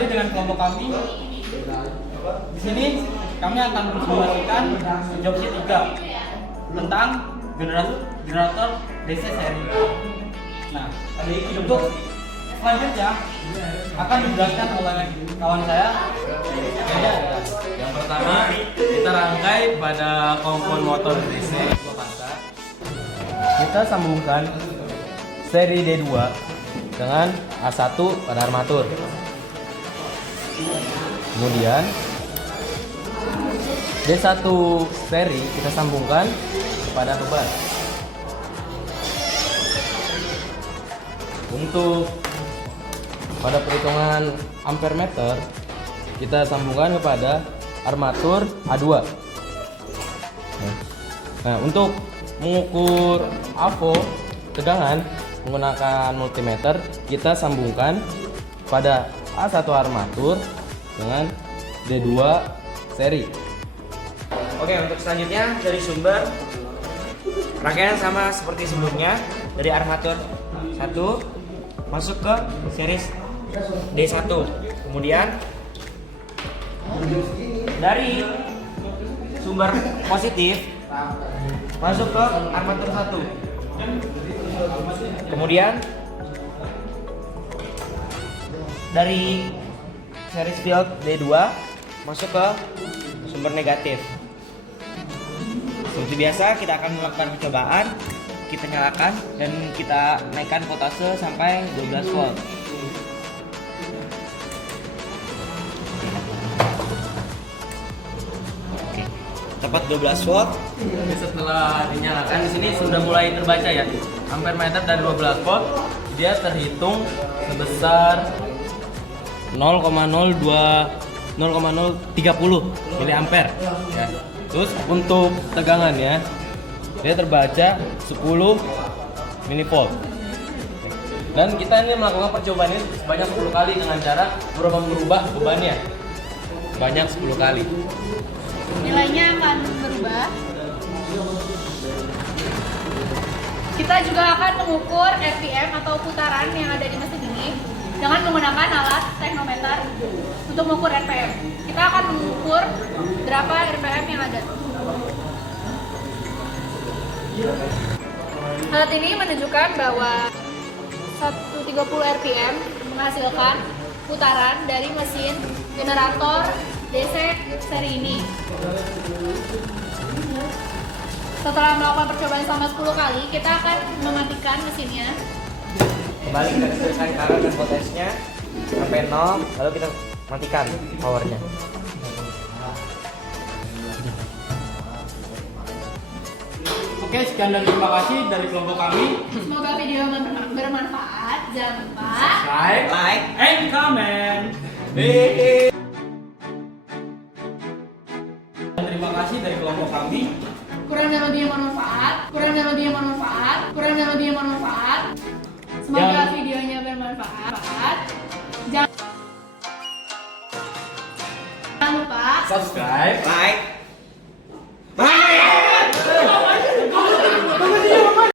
kembali dengan kelompok kami. Di sini kami akan mempresentasikan job sheet 3 tentang generator DC seri. Nah, untuk selanjutnya akan dijelaskan oleh kawan saya. Yang pertama, kita rangkai pada kompon motor DC. Kita sambungkan seri D2 dengan A1 pada armatur. Kemudian D1 seri kita sambungkan kepada beban. Untuk pada perhitungan ampere meter kita sambungkan kepada armatur A2. Nah, untuk mengukur AVO tegangan menggunakan multimeter kita sambungkan pada A1 armatur dengan D2 seri. Oke, untuk selanjutnya dari sumber rangkaian sama seperti sebelumnya, dari armatur 1 masuk ke series D1. Kemudian dari sumber positif masuk ke armatur 1. Kemudian dari series field D2 masuk ke sumber negatif. Seperti biasa kita akan melakukan percobaan. Kita nyalakan dan kita naikkan voltase sampai 12 volt. Oke, tepat 12 volt. Setelah dinyalakan di sini sudah mulai terbaca ya. Ampere meter dari 12 volt dia terhitung sebesar 0,030 miliampere ya. Terus untuk tegangannya dia terbaca 10 milivolt. Dan kita ini melakukan percobaan ini sebanyak 10 kali dengan cara merubah bebannya banyak 10 kali. Nilainya akan berubah. Kita juga akan mengukur RPM atau putaran yang ada di mesin ini dengan menggunakan alat teknometer untuk mengukur RPM. Kita akan mengukur berapa RPM yang ada. Alat ini menunjukkan bahwa 130 RPM menghasilkan putaran dari mesin generator DC seri ini. Setelah melakukan percobaan selama 10 kali, kita akan mematikan mesinnya. Kembali kita sesuaikan current dan voltasenya sampai 0, lalu kita matikan powernya. Oke, sekian dan terima kasih dari kelompok kami. Semoga video bermanfaat. Jangan lupa Like, and comment. Terima kasih dari kelompok kami. kurang dan lebih yang bermanfaat. Semoga videonya bermanfaat. Jangan lupa Subscribe, Like,